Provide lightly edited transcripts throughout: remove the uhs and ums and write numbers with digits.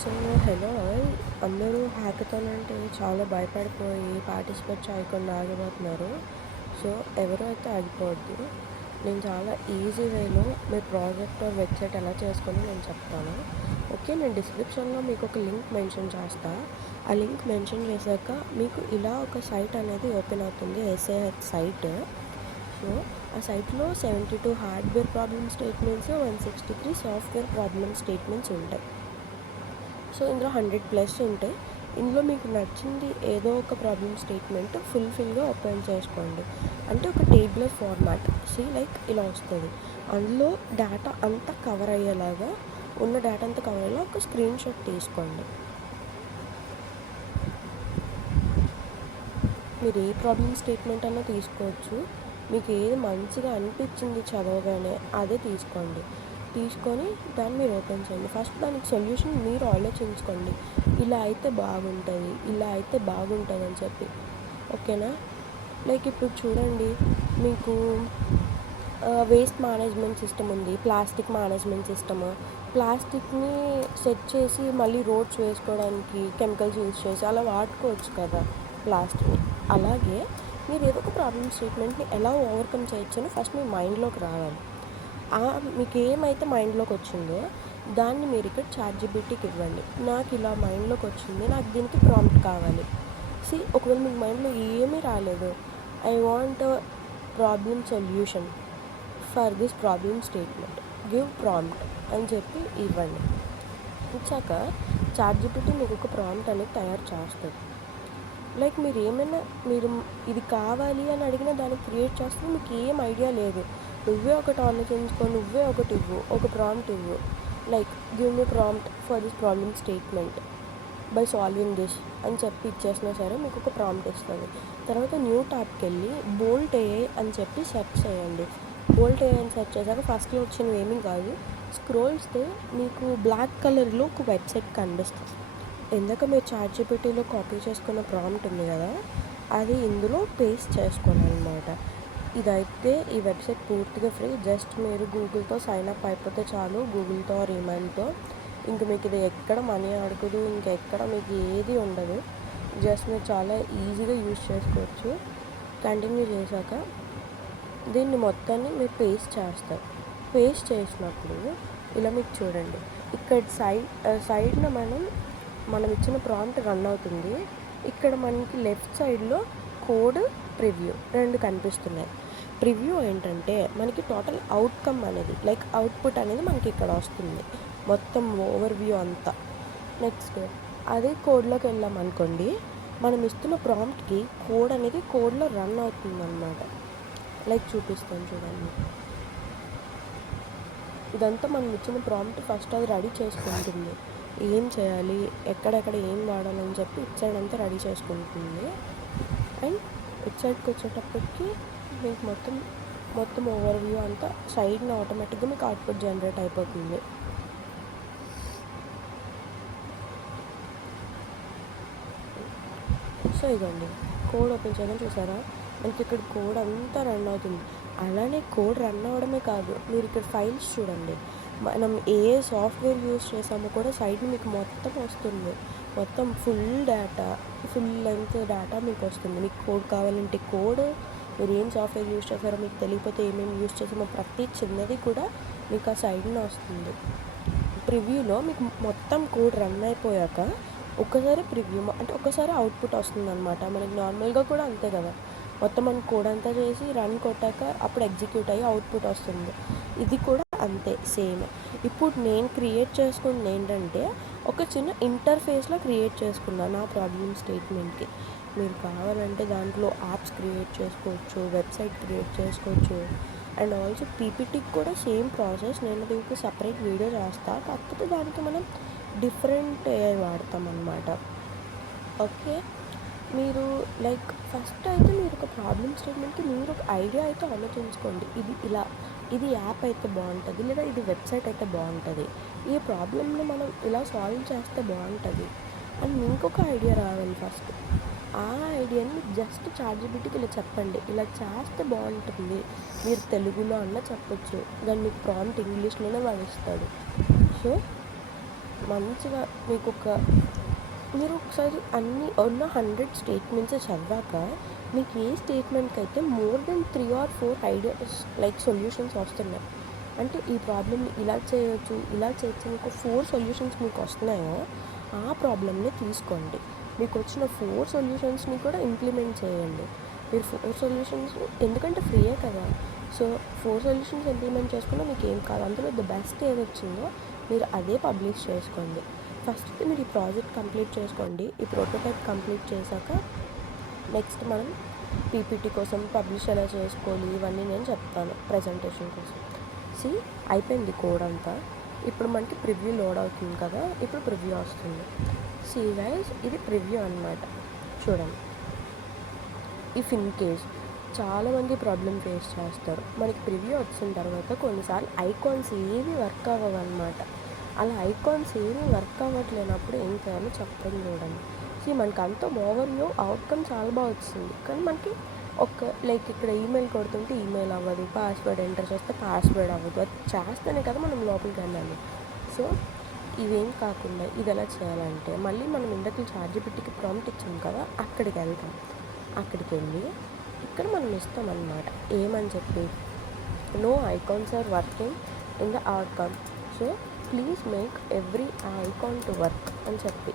So hello all. అందరూ hackathon అంటే చాలా భయపడిపోయి పార్టిసిపేట్ చేయకుండా ఆగిపోతున్నారు. సో ఎవరు అయితే ఆగిపోవద్దు. నేను చాలా ఈజీ వేలో మీ ప్రాజెక్ట్ ఆర్ వెబ్సైట్ ఎలా చేసుకొని నేను చెప్తాను. ఓకే, నేను డిస్క్రిప్షన్లో మీకు ఒక లింక్ మెన్షన్ చేస్తా. ఆ లింక్ మెన్షన్ చేశాక మీకు ఇలా ఒక సైట్ అనేది ఓపెన్ అవుతుంది, ఎస్ఏహెచ్ సైట్. సో ఆ సైట్లో 72 hardware problem statements, 163 software problem statements ఉంటాయి. సో ఇందులో 100+ ఉంటాయి. ఇందులో మీకు నచ్చింది ఏదో ఒక ప్రాబ్లమ్ స్టేట్మెంట్ ఫుల్ఫిల్గా ఓపెన్ చేసుకోండి. అంటే ఒక టేబులర్ ఫార్మాట్ లైక్ ఇలా వస్తుంది. అందులో డేటా అంతా కవర్ అయ్యేలాగా ఉన్న డేటా అంతా కవర్ అయ్యేలా ఒక స్క్రీన్ షాట్ తీసుకోండి. మీరు ఏ ప్రాబ్లమ్ స్టేట్మెంట్ అన్నా తీసుకోవచ్చు. మీకు ఏది మంచిగా అనిపించింది చదవగానే అదే తీసుకోండి. తీసుకొని దాన్ని మీరు ఓపెన్ చేయండి. ఫస్ట్ దానికి సొల్యూషన్ మీరు ఆలోచించుకోండి. ఇలా అయితే బాగుంటుంది, ఇలా అయితే బాగుంటుంది అని చెప్పి. ఓకేనా? లైక్ ఇప్పుడు చూడండి, మీకు వేస్ట్ మేనేజ్మెంట్ సిస్టమ్ ఉంది, ప్లాస్టిక్ మేనేజ్మెంట్ సిస్టమ్. ప్లాస్టిక్ని సెట్ చేసి మళ్ళీ రోడ్స్ వేసుకోవడానికి కెమికల్స్ యూజ్ చేసి అలా వాడుకోవచ్చు కదా ప్లాస్టిక్ని. అలాగే మీరు ఏదో ఒక ప్రాబ్లమ్ స్టేట్మెంట్ని ఎలా ఓవర్కమ్ చేయొచ్చని ఫస్ట్ మీ మైండ్లోకి రావాలి. మీకు ఏమైతే మైండ్లోకి వచ్చిందో దాన్ని మీరు ఇక్కడ చాట్‌జీపీటీకి ఇవ్వండి. నాకు ఇలా మైండ్లోకి వచ్చింది, నాకు దీనికి ప్రాంప్ట్ కావాలి. ఒకవేళ మీకు మైండ్లో ఏమీ రాలేదు, I want problem solution for this problem statement, give prompt అని చెప్పి ఇవ్వండి. ఇచ్చాక చాట్‌జీపీటీ మీకు ఒక ప్రాంప్ట్ అనేది తయారు చేస్తుంది. లైక్ మీరు ఇది కావాలి అని అడిగినా దాన్ని క్రియేట్ చేస్తే మీకు ఏం ఐడియా లేదు. నువ్వే ఒకటి ఆలోచించుకో, నువ్వే ఒకటి ఇవ్వు, ఒక ప్రాంప్ట్ ఇవ్వు. Like give me prompt for this problem statement by solving this అని చెప్పి ఇచ్చేసినా సరే మీకు ఒక ప్రాంప్ట్ ఇస్తుంది. తర్వాత న్యూ ట్యాబ్కి వెళ్ళి బోల్ట్ ఏఐ అని చెప్పి సెర్చ్ చేయండి. బోల్ట్ ఏఐ అని సెర్చ్ చేశాక ఫస్ట్లో వచ్చినవి ఏమీ కాదు, స్క్రోల్స్తే మీకు బ్లాక్ కలర్లో ఒక వెబ్సైట్ కనిపిస్తుంది. ఇందాక మీరు చాట్‌జీపీటీలో కాపీ చేసుకున్న ప్రాంప్ట్ ఉంది కదా, అది ఇందులో పేస్ట్ చేసుకోవాలన్నమాట. ఇదైతే ఈ వెబ్సైట్ పూర్తిగా ఫ్రీ. జస్ట్ మీరు గూగుల్తో సైన్ అప్ అయిపోతే చాలు, గూగుల్తో ఆర్ ఈమెయిల్తో. ఇంక మీకు ఇది ఎక్కడ మనీ అడగదు, ఇంకెక్కడ మీకు ఏది ఉండదు. జస్ట్ మీరు చాలా ఈజీగా యూజ్ చేసుకోవచ్చు. కంటిన్యూ చేశాక దీన్ని మొత్తాన్ని మీరు పేస్ట్ చేస్తారు. పేస్ట్ చేసినప్పుడు ఇలా మీకు చూడండి, ఇక్కడ సైడ్న మనం ఇచ్చిన ప్రాంప్ట్ రన్ అవుతుంది. ఇక్కడ మనకి లెఫ్ట్ సైడ్లో కోడ్, ప్రివ్యూ రెండు కనిపిస్తున్నాయి. ప్రివ్యూ ఏంటంటే మనకి టోటల్ అవుట్కమ్ అనేది, లైక్ అవుట్పుట్ అనేది మనకి ఇక్కడ వస్తుంది, మొత్తం ఓవర్ వ్యూ అంతా. నెక్స్ట్ అదే కోడ్లోకి వెళ్ళాం అనుకోండి, మనం ఇస్తున్న ప్రాంప్ట్కి కోడ్ అనేది కోడ్లో రన్ అవుతుంది అన్నమాట. లైక్ చూపిస్తాను చూడండి. ఇదంతా మనం ఇచ్చిన ప్రాంప్ట్ ఫస్ట్ అది రెడీ చేసుకుంటుంది. ఏం చేయాలి, ఎక్కడెక్కడ ఏం వాడాలని చెప్పి ఇచ్చాడంతా రెడీ చేసుకుంటుంది. అండ్ వెబ్సైట్కి వచ్చేటప్పటికి మీకు మొత్తం ఓవర్వ్యూ అంతా సైడ్న ఆటోమేటిక్గా మీకు అవుట్పుట్ జనరేట్ అయిపోతుంది. సో ఇదండి, కోడ్ ఓపెన్ చేయడం చూసారా, మనకి ఇక్కడ కోడ్ అంతా రన్ అవుతుంది. అలానే కోడ్ రన్ అవ్వడమే కాదు, మీరు ఇక్కడ ఫైల్స్ చూడండి, మనం ఏ సాఫ్ట్వేర్ యూజ్ చేసామో కూడా సైడ్ మీకు మొత్తం వస్తుంది. మొత్తం ఫుల్ లెంత్ డేటా మీకు వస్తుంది. మీకు కోడ్ కావాలంటే కోడ్, మీరు ఏం సాఫ్ట్వేర్ యూజ్ చేస్తారో మీకు తెలియకపోతే ఏమేమి యూజ్ చేసామో ప్రతి చిన్నది కూడా మీకు ఆ సైడ్న వస్తుంది. ప్రివ్యూలో మీకు మొత్తం కోడ్ రన్ అయిపోయాక ఒక్కసారి ప్రివ్యూ అంటే ఒక్కసారి అవుట్పుట్ వస్తుంది అనమాట. మనకి నార్మల్గా కూడా అంతే కదా, మొత్తం మన కోడ్ అంతా చేసి రన్ కొట్టాక అప్పుడు ఎగ్జిక్యూట్ అయ్యి అవుట్పుట్ వస్తుంది. ఇది కూడా అంతే సేమ్. ఇప్పుడు నేను క్రియేట్ చేసుకుంది ఏంటంటే ఒక చిన్న ఇంటర్ఫేస్లో క్రియేట్ చేసుకున్నాను నా ప్రాబ్లమ్ స్టేట్మెంట్కి. మీరు కావాలంటే దాంట్లో యాప్స్ క్రియేట్ చేసుకోవచ్చు, వెబ్సైట్ క్రియేట్ చేసుకోవచ్చు. అండ్ ఆల్సో పీపీటీకి కూడా సేమ్ ప్రాసెస్. నేను దీనికి సపరేట్ వీడియో చేస్తాను, కాకపోతే దానికి మనం డిఫరెంట్ వాడతాం అన్నమాట. ఓకే, మీరు లైక్ ఫస్ట్ అయితే మీరు ఒక ప్రాబ్లమ్ స్టేట్మెంట్కి మీరు ఒక ఐడియా అయితే ఆలోచించుకోండి. ఇది యాప్ అయితే బాగుంటుంది, లేదా ఇది వెబ్సైట్ అయితే బాగుంటుంది, ఈ ప్రాబ్లమ్ని మనం ఇలా సాల్వ్ చేస్తే బాగుంటుంది అని మీకు ఒక ఐడియా రావాలి ఫస్ట్. ఆ ఐడియాని జస్ట్ చాట్‌జీపీటీకి ఇలా చెప్పండి, ఇలా చేస్తే బాగుంటుంది, మీరు తెలుగులో అన్నా చెప్పొచ్చు, కానీ మీకు ప్రాంప్ట్ ఇంగ్లీష్లోనే వాడు ఇస్తాడు. సో మంచిగా మీరు ఒకసారి అన్నీ ఉన్న 100 స్టేట్మెంట్స్ చదివాక మీకు ఏ స్టేట్మెంట్కి అయితే more than 3 or 4 ideas like solutions వస్తున్నాయి, అంటే ఈ ప్రాబ్లమ్ని ఇలా చేయొచ్చు మీకు 4 సొల్యూషన్స్ మీకు వస్తున్నాయో ఆ ప్రాబ్లమ్ని తీసుకోండి. మీకు వచ్చిన 4 సొల్యూషన్స్ని కూడా ఇంప్లిమెంట్ చేయండి. మీరు 4 సొల్యూషన్స్ ఎందుకంటే ఫ్రీయే కదా, సో 4 సొల్యూషన్స్ ఇంప్లిమెంట్ చేసుకున్నా మీకు ఏం కాదు. అందులో ద బెస్ట్ ఏది వచ్చిందో మీరు అదే పబ్లిష్ చేసుకోండి. ఫస్ట్ మీరు ఈ ప్రాజెక్ట్ కంప్లీట్ చేసుకోండి. ఈ ప్రోటోటైప్ కంప్లీట్ చేశాక నెక్స్ట్ మనం పీపీటీ కోసం పబ్లిష్ ఎలా చేసుకోవాలి ఇవన్నీ నేను చెప్తాను ప్రజెంటేషన్ కోసం. అయిపోయింది కోడ్ అంతా. ఇప్పుడు మనకి ప్రివ్యూ లోడ్ అవుతుంది కదా, ఇప్పుడు ప్రివ్యూ వస్తుంది. గైస్, ఇది ప్రివ్యూ అన్నమాట. చూడండి, ఇఫ్ ఇన్ కేస్ చాలామంది ప్రాబ్లం ఫేస్ చేస్తారు. మనకి ప్రివ్యూ వచ్చిన తర్వాత కొన్నిసార్లు ఐకాన్స్ ఏవి వర్క్ అవ్వవన్నమాట. అలా ఐకాన్స్ ఏమీ వర్క్ అవ్వట్లేనప్పుడు ఏం చేయాలో చెప్తాను చూడండి. మనకి అంతా ఓవర్వ్యూ అవుట్కమ్ చాలా బాగా వచ్చింది, కానీ మనకి లైక్ ఇక్కడ ఈమెయిల్ కొడుతుంటే ఈమెయిల్ అవ్వదు, పాస్వర్డ్ ఎంటర్ చేస్తే పాస్వర్డ్ అవ్వదు. అది చేస్తేనే కదా మనం లోపలికి వెళ్ళాలి. సో ఇవేం కాకుండా ఇది ఎలా చేయాలంటే, మళ్ళీ మనం ఇందాక చాట్‌జీపీటీకి ప్రాంప్ట్ ఇచ్చాం కదా, అక్కడికి వెళ్తాం. అక్కడికి వెళ్ళి ఇక్కడ మనం ఇస్తామన్నమాట ఏమని చెప్పి, no icons are working in the outcome, so please make every icon to work అని చెప్పి,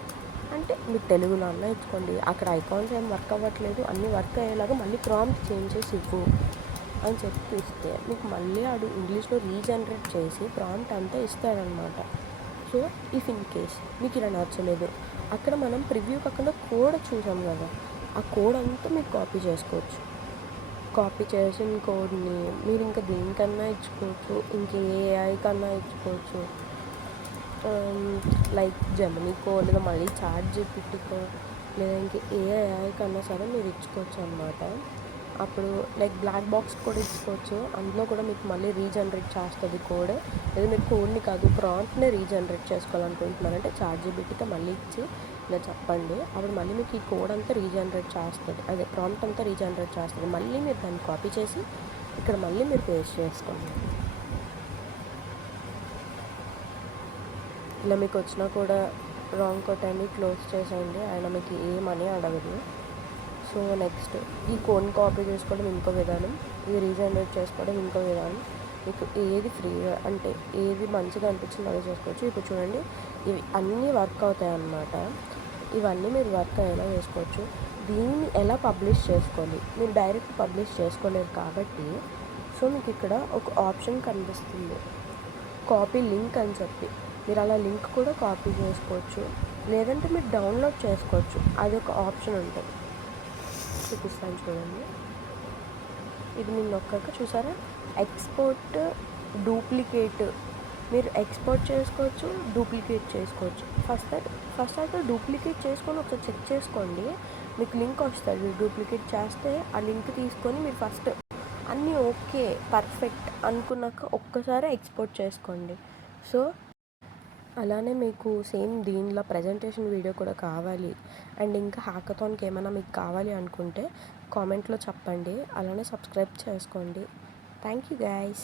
అంటే మీరు తెలుగులో అన్నా ఇచ్చుకోండి. అక్కడ ఐకాన్స్ ఏం వర్క్ అవ్వట్లేదు, అన్నీ వర్క్ అయ్యేలాగా మళ్ళీ ప్రాంప్ట్ చేంజ్ చేసి ఇవ్వు అని చెప్పి ఇస్తే మీకు మళ్ళీ ఆడు ఇంగ్లీష్లో రీజనరేట్ చేసి ప్రాంప్ట్ అంతా ఇస్తాడనమాట. సో ఇఫ్ ఇన్ కేస్ మీకు ఇలా నచ్చలేదు, అక్కడ మనం ప్రివ్యూ కాకుండా కోడ్ చూసాం కదా, ఆ కోడ్ అంతా మీరు కాపీ చేసుకోవచ్చు. కాపీ చేసిన కోడ్ని మీరు ఇంకా దేనికన్నా ఇచ్చుకోవచ్చు, ఇంకే ఏఐ కన్నా ఇచ్చుకోవచ్చు. లైక్ జెమినీకో లేదా మళ్ళీ చాట్‌జీపీటీకో లేదా ఇంక ఏఐ కన్నా సరే మీరు ఇచ్చుకోవచ్చు అనమాట. అప్పుడు లైక్ బ్లాక్ బాక్స్ కూడా ఇచ్చుకోవచ్చు. అందులో కూడా మీకు మళ్ళీ రీజనరేట్ చేస్తుంది కోడ్. లేదా మీరు కోడ్ని కాదు ప్రాంప్ట్నే రీజనరేట్ చేసుకోవాలనుకుంటున్నారంటే చాట్‌జీపీటీతో మళ్ళీ ఇచ్చి ఇలా చెప్పండి, అప్పుడు మళ్ళీ మీకు ఈ కోడ్ అంతా రీజనరేట్ చేస్తుంది, అదే ప్రాంప్ట్ అంతా రీజనరేట్ చేస్తుంది. మళ్ళీ మీరు దాన్ని కాపీ చేసి ఇక్కడ మళ్ళీ మీరు పేస్ట్ చేసుకోండి. ఇలా మీకు వచ్చినా కూడా రాంగ్ కొట్టండి, క్లోజ్ చేసేయండి, ఆయన మీకు ఏమని అడగదు. సో నెక్స్ట్ ఈ కోడ్ని కాపీ చేసుకోవడం ఇంకో విధానం, ఇది రీజనరేట్ చేసుకోవడం ఇంకో విధానం. మీకు ఏది ఫ్రీగా అంటే ఏది మంచిగా అనిపించిందో అదే చేసుకోవచ్చు. ఇప్పుడు చూడండి, ఇవి అన్నీ వర్క్ అవుతాయి అన్నమాట. ఇవన్నీ మీరు వర్క్ అయ్యేలా చేసుకోవచ్చు. దీన్ని ఎలా పబ్లిష్ చేసుకోవాలి, మీరు డైరెక్ట్ పబ్లిష్ చేసుకోలేరు కాబట్టి, సో మీకు ఇక్కడ ఒక ఆప్షన్ కనిపిస్తుంది, కాపీ లింక్ అని చెప్పి. మీరు అలా లింక్ కూడా కాపీ చేసుకోవచ్చు, లేదంటే మీరు డౌన్లోడ్ చేసుకోవచ్చు. అది ఒక ఆప్షన్ ఉంటుంది, చూపిస్తాను చూడండి. ఇది మీరు నొక్కాక చూసారా, ఎక్స్పోర్ట్ డూప్లికేట్, మీరు ఎక్స్పోర్ట్ చేసుకోవచ్చు, డూప్లికేట్ చేసుకోవచ్చు. ఫస్ట్ అయితే డూప్లికేట్ చేసుకొని ఒకసారి చెక్ చేసుకోండి, మీకు లింక్ వస్తుంది. డూప్లికేట్ చేస్తే ఆ లింక్ తీసుకొని మీరు ఫస్ట్ అన్నీ ఓకే పర్ఫెక్ట్ అనుకున్నాక ఒక్కసారి ఎక్స్పోర్ట్ చేసుకోండి. సో అలానే మీకు సేమ్ దీనిలో ప్రజెంటేషన్ వీడియో కూడా కావాలి అండ్ ఇంకా హ్యాకథాన్కి ఏమైనా మీకు కావాలి అనుకుంటే కామెంట్లో చెప్పండి. అలానే సబ్స్క్రైబ్ చేసుకోండి. Thank you guys.